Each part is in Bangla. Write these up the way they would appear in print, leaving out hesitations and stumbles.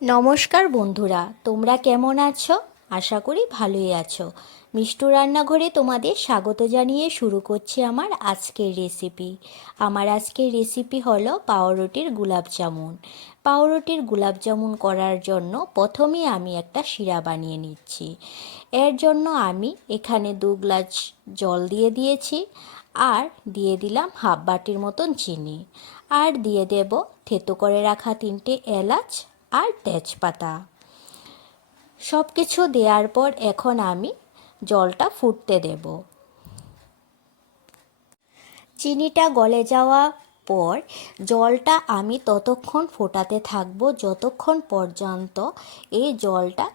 নমস্কার বন্ধুরা, তোমরা কেমন আছো? আশা করি ভালোই আছো। মিষ্টু রান্নাঘরে তোমাদের স্বাগত জানিয়ে শুরু করছি আমার আজকের রেসিপি। আমার আজকের রেসিপি হলো পাউরুটির গুলাব জামুন। পাউরুটির গুলাব জামুন করার জন্য প্রথমেই আমি একটা শিরা বানিয়ে নিচ্ছি। এর জন্য আমি এখানে 2 গ্লাস জল দিয়ে দিয়েছি, আর দিয়ে দিলাম হাফ বাটির মতন চিনি, আর দিয়ে দেব থেতো করে রাখা 3টে এলাচ আর তেজপাতা। সব কিছু দেওয়ার পর এখন আমি জলটা ফুটতে দেব। চিনিটা গলে যাওয়া পর জলটা আমি ততক্ষণ ফোটাতে থাকব যতক্ষণ পর্যন্ত এই জলটা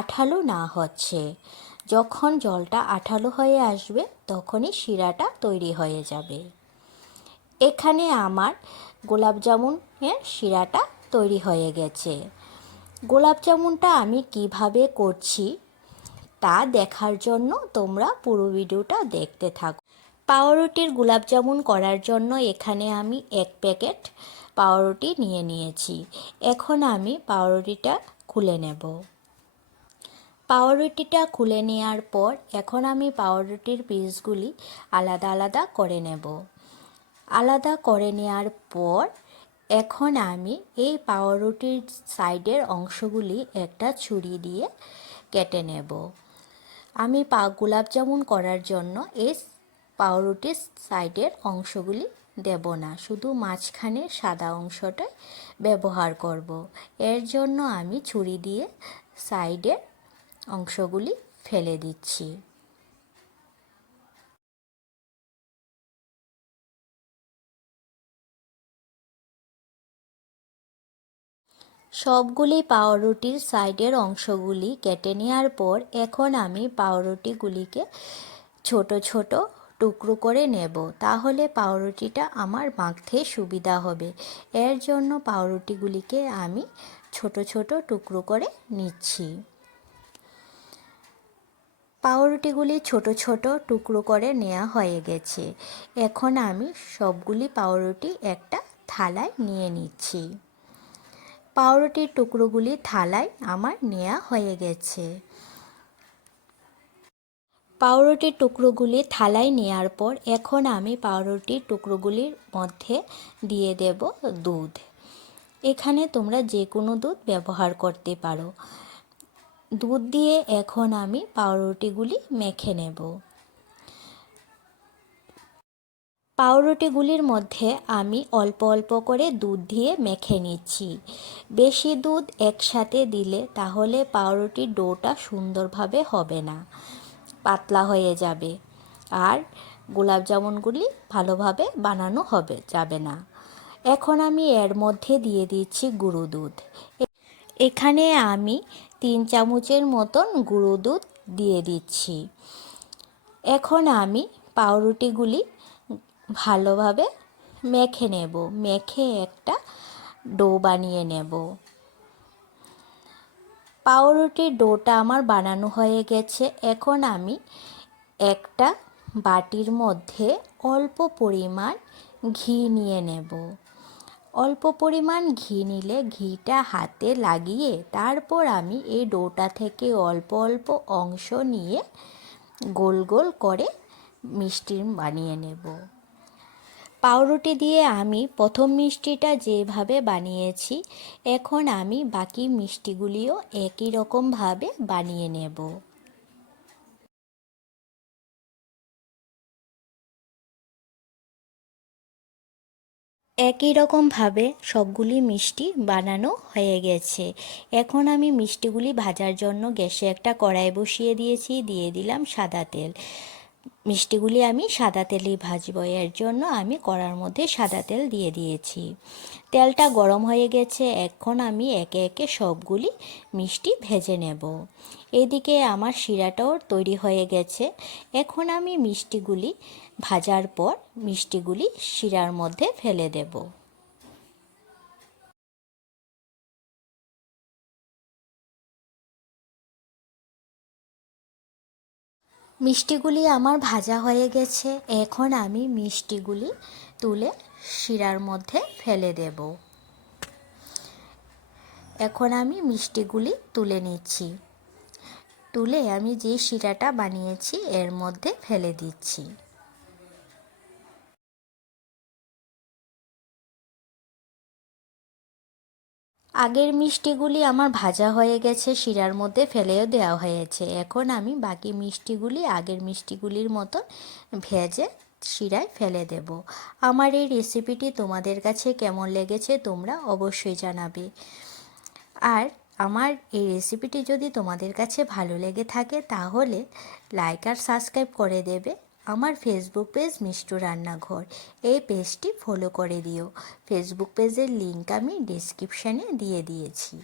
আঠালো না হচ্ছে। যখন জলটা আঠালো হয়ে আসবে তখনই শিরাটা তৈরি হয়ে যাবে। এখানে আমার গোলাপ জামুনের শিরাটা তৈরি হয়ে গেছে। গোলাপ জামুনটা আমি কিভাবে করছি তা দেখার জন্য তোমরা পুরো ভিডিওটা দেখতে থাকো। পাউরুটির গোলাপ জামুন করার জন্য এখানে আমি 1 প্যাকেট পাউরুটি নিয়ে নিয়েছি। এখন আমি পাউরুটিটা খুলে নেব। পাউরুটিটা খুলে নেওয়ার পর এখন আমি পাউরুটির পিসগুলি আলাদা আলাদা করে নেব। আলাদা করে নেওয়ার পর এখন আমি এই পাউরুটির সাইডের অংশগুলি একটা ছুরি দিয়ে কেটে নেব। আমি গোলাপ জামুন করার জন্য এই পাউরুটির সাইডের অংশগুলি দেব না, শুধু মাঝখানে সাদা অংশটাই ব্যবহার করব। এর জন্য আমি ছুরি দিয়ে সাইডের অংশগুলি ফেলে দিচ্ছি। সবগুলি পাউরুটির সাইডের অংশগুলি কেটে নেওয়ার পর এখন আমি পাউরুটিগুলিকে ছোট ছোট টুকরো করে নেব, তাহলে পাউরুটিটা আমার মাখতে সুবিধা হবে। এর জন্য পাউরুটিগুলিকে আমি ছোট ছোট টুকরো করে নিচ্ছি। পাউরুটিগুলি ছোট ছোট টুকরো করে নেওয়া হয়ে গেছে। এখন আমি সবগুলি পাউরুটি একটা থালায় নিয়ে নিচ্ছি। পাউরুটির টুকরোগুলি থালায় আমার নেওয়া হয়ে গেছে। পাউরুটির টুকরোগুলি থালায় নেওয়ার পর এখন আমি পাউরুটির টুকরোগুলির মধ্যে দিয়ে দেব দুধ। এখানে তোমরা যে কোনো দুধ ব্যবহার করতে পারো। দুধ দিয়ে এখন আমি পাউরুটিগুলি মেখে নেব। পাউরুটিগুলির মধ্যে আমি অল্প অল্প করে দুধ দিয়ে মেখে নিচ্ছি। বেশি দুধ একসাথে দিলে তাহলে পাউরুটির ডোটা সুন্দরভাবে হবে না, পাতলা হয়ে যাবে, আর গোলাপ জামুনগুলি ভালোভাবে বানানো যাবে না। এখন আমি এর মধ্যে দিয়ে দিচ্ছি গুঁড়ো দুধ। এখানে আমি 3 চামচের মতন গুঁড়ো দুধ দিয়ে দিচ্ছি। এখন আমি পাউরুটিগুলি ভালোভাবে মেখে নেব, মেখে একটা ডো বানিয়ে নেব। পাউরুটির ডোটা আমার বানানো হয়ে গেছে। এখন আমি একটা বাটির মধ্যে অল্প পরিমাণ ঘি নিয়ে নেব। অল্প পরিমাণ ঘি নিলে ঘিটা হাতে লাগিয়ে তারপর আমি এই ডোটা থেকে অল্প অল্প অংশ নিয়ে গোল গোল করে মিষ্টি বানিয়ে নেব। পাউরুটি দিয়ে আমি প্রথম মিষ্টিটা যেভাবে বানিয়েছি, এখন আমি বাকি মিষ্টিগুলিও একই রকমভাবে বানিয়ে নেব। একই রকমভাবে সবগুলি মিষ্টি বানানো হয়ে গেছে। এখন আমি মিষ্টিগুলি ভাজার জন্য গ্যাসে একটা কড়াই বসিয়ে দিয়েছি, দিয়ে দিলাম সাদা তেল। মিষ্টিগুলি আমি সাদা তেলেই ভাজবো, এর জন্য আমি কড়ার মধ্যে সাদা তেল দিয়ে দিয়েছি। তেলটা গরম হয়ে গেছে, এখন আমি একে একে সবগুলি মিষ্টি ভেজে নেব। এদিকে আমার শিরাটাও তৈরি হয়ে গেছে। এখন আমি মিষ্টিগুলি ভাজার পর মিষ্টিগুলি শিরার মধ্যে ফেলে দেব। মিষ্টিগুলি আমার ভাজা হয়ে গেছে। এখন আমি মিষ্টিগুলি তুলে শিরার মধ্যে ফেলে দেব। এখন আমি মিষ্টিগুলি তুলে নিচ্ছি। তুলে আমি যে শিরাটা বানিয়েছি এর মধ্যে ফেলে দিচ্ছি। আগের মিষ্টিগুলি আমার ভাজা হয়ে গেছে, শিরার মধ্যে ফেলেও দেওয়া হয়েছে। এখন আমি বাকি মিষ্টিগুলি আগের মিষ্টিগুলির মতো ভেজে শিরায় ফেলে দেব। আমার এই রেসিপিটি তোমাদের কাছে কেমন লেগেছে তোমরা অবশ্যই জানাবে। আর আমার এই রেসিপিটি যদি তোমাদের কাছে ভালো লেগে থাকে তাহলে লাইক আর সাবস্ক্রাইব করে দেবে। আমার ফেসবুক পেজ মিষ্টু রান্নাঘর, এই পেজটি ফলো করে দিও। ফেসবুক পেজের লিংক আমি ডেসক্রিপশানে দিয়ে দিয়েছি।